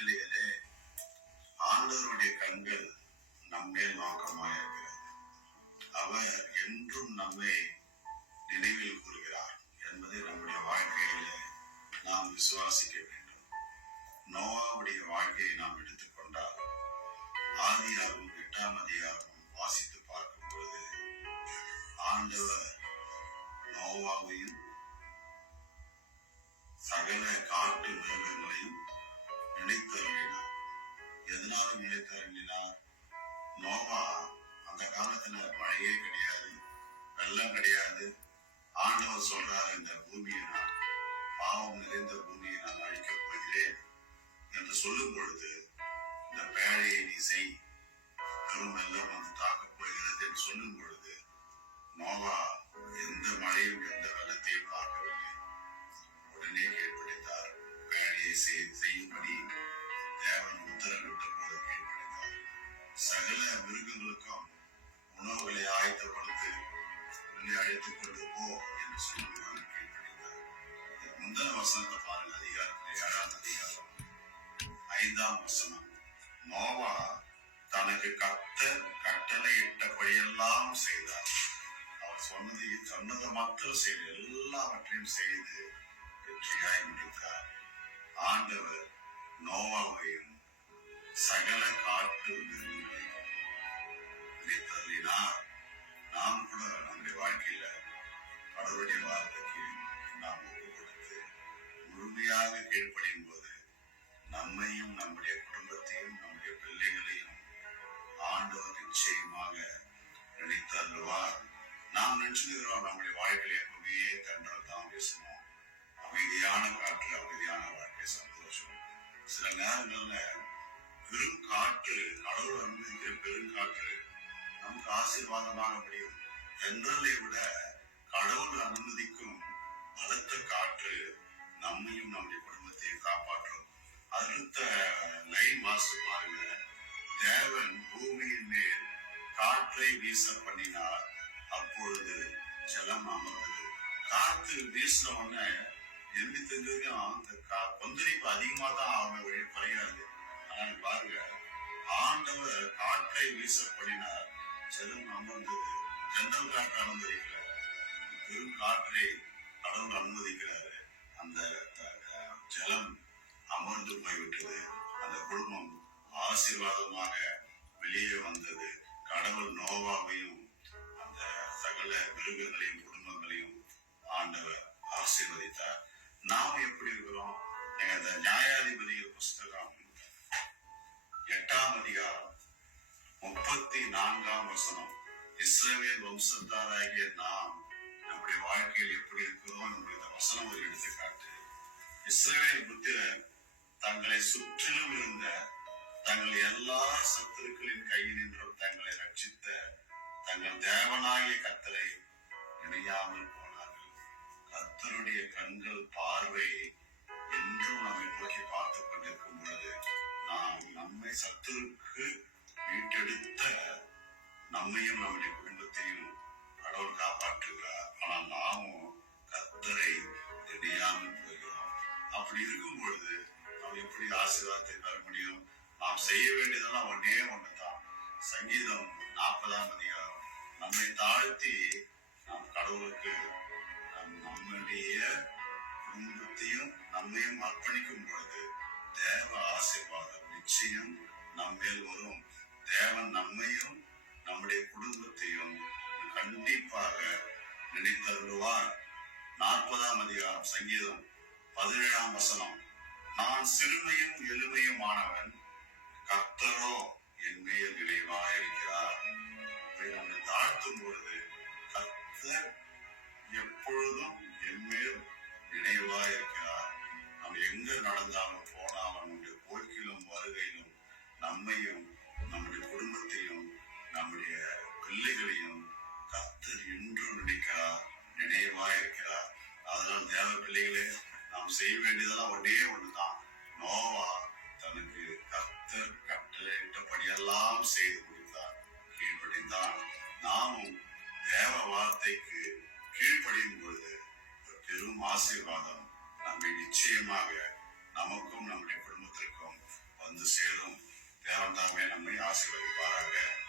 பிள்ளைகளே, ஆண்டவருடைய கண்கள் நம்மேல் நோக்கமாயிருக்கிறது. அவர் என்றும் நம்மை நினைவில் கூறுகிறார் என்பதை நம்முடைய வாழ்க்கையிலே நாம் விசுவாசிக்க வேண்டும். நோவாவுடைய வாழ்க்கையை நாம் எடுத்துக்கொண்டால் ஆதியாகவும் 8ஆம் அதிகாரமும் வாசித்து பார்க்கும் பொழுது ஆண்டவர் நோவாவையும் சகல காட்டு மிருகங்களையும் நினைத்தருளினார். எதனால நினைத்தருளினார்? நோவா அந்த காலத்துல மழையே கிடையாது, வெள்ளம் கிடையாது. ஆண்டவர் சொல்றார், இந்த பூமியை நான் பாவம் நிறைந்த பூமியை நான் அழிக்கப் போகிறேன் என்று சொல்லும் பொழுது, இந்த பேழையை நீ செய், பெரும் வெள்ளம் வந்து தாக்கப் போகிறது என்று சொல்லும் பொழுது நோவா எந்த மழையும் எந்த வெள்ளத்தையும் பார்க்கவில்லை. உடனே கீழ்ப்படித்தார். பேழையை செய்யும்படி தேவன் உத்தரவிட்ட போது கீழ்ப்படித்தார். சகல மிருகங்களுக்கும் உணவுகளை ஆயத்தப்படுத்தி உள்ளே அழைத்துக் கொண்டு போ என்று சொல்லுவாங்க. கீழ்ப்படித்தார். முந்தின வசனத்தை பாருங்க, அதிகாரத்தில் 7ஆம் அதிகாரம் 5ஆம் வசனம். நோவா தனக்கு கர்த்தர் கட்டளையிட்டபடியெல்லாம் செய்தார். அவர் சொன்னதை மாத்திரம் செய்து எல்லாவற்றையும் செய்து வெற்றியாய் முடித்தார். ஆண்டவர் நோவாவையும் சகல காட்டு மிருகங்களையும் நினைத்தருளினார். நாம் கூட நம்முடைய வாழ்க்கையில கடவுளுடைய வார்த்தைக்கு நாம் ஒப்பு கொடுத்து முழுமையாக கீழ்ப்படியும் போது நம்மையும் நம்முடைய குடும்பத்தையும் நம்முடைய பிள்ளைகளையும் ஆண்டவர் நிச்சயமாக நினைத்தருளுவார். நாம் நினைச்சுக்கிறோம் நம்முடைய வாழ்க்கையில எப்பவுமே கண்டல் தான் பேசணும், அமைதியான காற்று, அமைதியான வாழ்க்கை, சந்தோஷம். சில நேரங்கள்ல பெரும் காற்று, கடவுள் அனுமதிக்கிற பெருங்காற்று நமக்கு ஆசீர்வாதமாக முடியும். தென்றலை விட கடவுள் அனுமதிக்கும் பலத்த காற்று நம்மையும் நம்முடைய குடும்பத்தையும் காப்பாற்றும். அடுத்த லைன் வாசித்து பாருங்க. தேவன் பூமியின் மேல் காற்றை வீச பண்ணினார், அப்பொழுது ஜலம் அமர்ந்தது. காற்று வீசின உடனே எந்த தெரியும் அந்த கொந்தளிப்பு அதிகமா தான் அவங்க வழி குறையாது. ஆனால் பாருங்க, ஆண்டவர் காற்றை வீச பண்ணினார், ஜலம் அமர்ந்தது. ஜன்னல் காற்று அனுமதிக்கல, பெரும் காற்றை கடவுள் அனுமதிக்கிறாரு. அந்த ஜலம் அமர்ந்து போய்விட்டது. அந்த குடும்பம் ஆசீர்வாதமாக வெளியே வந்தது. கடவுள் நோவாவையும் அந்த சகல மிருகங்களையும் குடும்பங்களையும் ஆண்டவர் ஆசீர்வதித்தார். நாம் எப்படி இருக்கிறோம்? இந்த நியாயாதிபதிகள் புஸ்தகம் 8ஆம் அதிகாரம் 34ஆம் வசனம். இஸ்ரவேல் வம்சத்தாராகிய நாம் நம்முடைய வாழ்க்கையில் எப்படி இருக்கிறோம் நம்முடைய வசனம் ஒரு எடுத்துக்காட்டு. இஸ்ரவேல் புத்திரர் தங்களை சுற்றிலும் இருந்த தங்கள் எல்லா சத்துருக்களின் கையினின்றும் தங்களை ரட்சித்த தங்கள் தேவனாகிய கர்த்தரை நினையாமல் போனார்கள். கர்த்தருடைய கண்கள் பார்வை என்றும் நம்மை நோக்கி பார்த்துக் கொண்டிருக்கும் பொழுது நாம் நம்மை சத்துருக்கு மீட்டெடுத்த நம்மையும் நம்முடைய குடும்பத்தையும் கடவுள் காப்பாற்றுகிறார். ஆனால் நாமும் கர்த்தரை நினையாமல் போகிறோம். அப்படி இருக்கும் பொழுது நாம் எப்படி ஆசீர்வாதத்தை பெற முடியும்? நாம் செய்ய வேண்டியதெல்லாம் ஒன்னே ஒண்ணுதான். சங்கீதம் 40ஆம் அதிகாரம். நம்மை தாழ்த்தி நாம் கடவுளுக்கு நம்முடைய குடும்பத்தையும் நம்மையும் அர்ப்பணிக்கும் பொழுது தேவ ஆசீர்வாதம் நிச்சயம் நம்மேல் வரும். தேவன் நம்மையும் நம்முடைய குடும்பத்தையும் கண்டிப்பாக நினைத்தருள்வார். 40ஆம் அதிகாரம் சங்கீதம் 17ஆம் வசனம். நான் சிறுமையும் எளிமையுமானவன், கர்த்தரோ என் மேல் நினைவாயிருக்கிறார். நம்மை தாழ்த்தும் பொழுது கர்த்தர் எப்பொழுதும் என் மேல் நினைவாயிருக்கிறார். நாம் எங்க நடந்தாலும் போனாலும் நம்முடைய போக்கிலும் வருகையிலும் நம்மையும் நம்முடைய குடும்பத்தையும் நம்முடைய பிள்ளைகளையும் கர்த்தர் என்றும் நினைக்கிறார், நினைவாயிருக்கிறார். அதனால் தேவ பிள்ளைகளே, நாம் செய்ய வேண்டியதெல்லாம் ஒன்னே ஒண்ணுதான். நோவா தனக்கு கர்த்தர் கட்டளையிட்டபடியெல்லாம் செய்து கொடுத்தார், கீழ்ப்படிந்தான். நாமும் தேவ வார்த்தைக்கு கீழ்ப்படியும் பொழுது பெரும் ஆசீர்வாதம் நம்மை நிச்சயமாக நமக்கும் நம்முடைய குடும்பத்திற்கும் கர்த்தர் தாமே நம்மை ஆசீர்வதிப்பாராக.